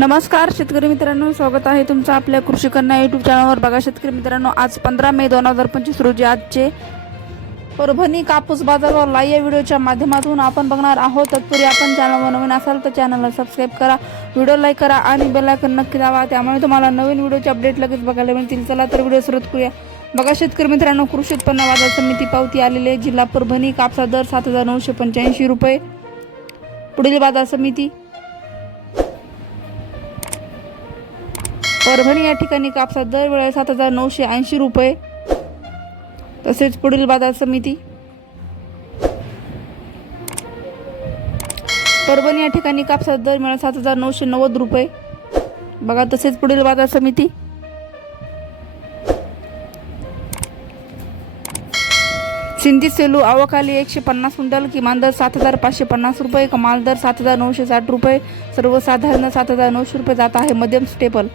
नमस्कार शेतकरी मित्रांनो. स्वागत आहे तुमचं आपल्या कृषी कन्या युट्यूब चॅनलवर बघा शेतकरी मित्रांनो आज पंधरा मे दोन हजार पंचवीस रोजी आजचे परभणी कापूस बाजारावर लाईव्ह या व्हिडिओच्या माध्यमातून आपण बघणार आहोत. तत्पूर्वी आपण चॅनलवर नवीन असाल तर चॅनलला सबस्क्राईब करा व्हिडिओ लाईक करा आणि बेलायकन नक्की लावा त्यामुळे तुम्हाला नवीन व्हिडिओचे अपडेट लगेच बघायला मिळतील. चला तर व्हिडिओ सुरुवात करूया. बघा शेतकरी मित्रांनो कृषी उत्पन्न बाजार समिती पावती आलेली आहे. जिल्हा परभणी कापसा दर सात हजार नऊशे पंच्याऐंशी रुपये. पुढील बाजार समिती परभणी या ठिकाणी कापसात दर वेळा सात हजार नऊशे ऐंशी रुपये तसेच पुढील बाजार समिती. परभणी या ठिकाणी कापसात दर मिळाला सात हजार नऊशे नव्वद रुपये. बघा तसेच पुढील बाजार समिती. सिंधी सेलू आवकाली एकशे पन्नास क्विंटल किमान दर सात हजार पाचशे पन्नास रुपये कमाल दर सात हजार नऊशे साठ रुपये. सर्वसाधारण सात हजार नऊशे रुपये जात आहे मध्यम स्टेपल.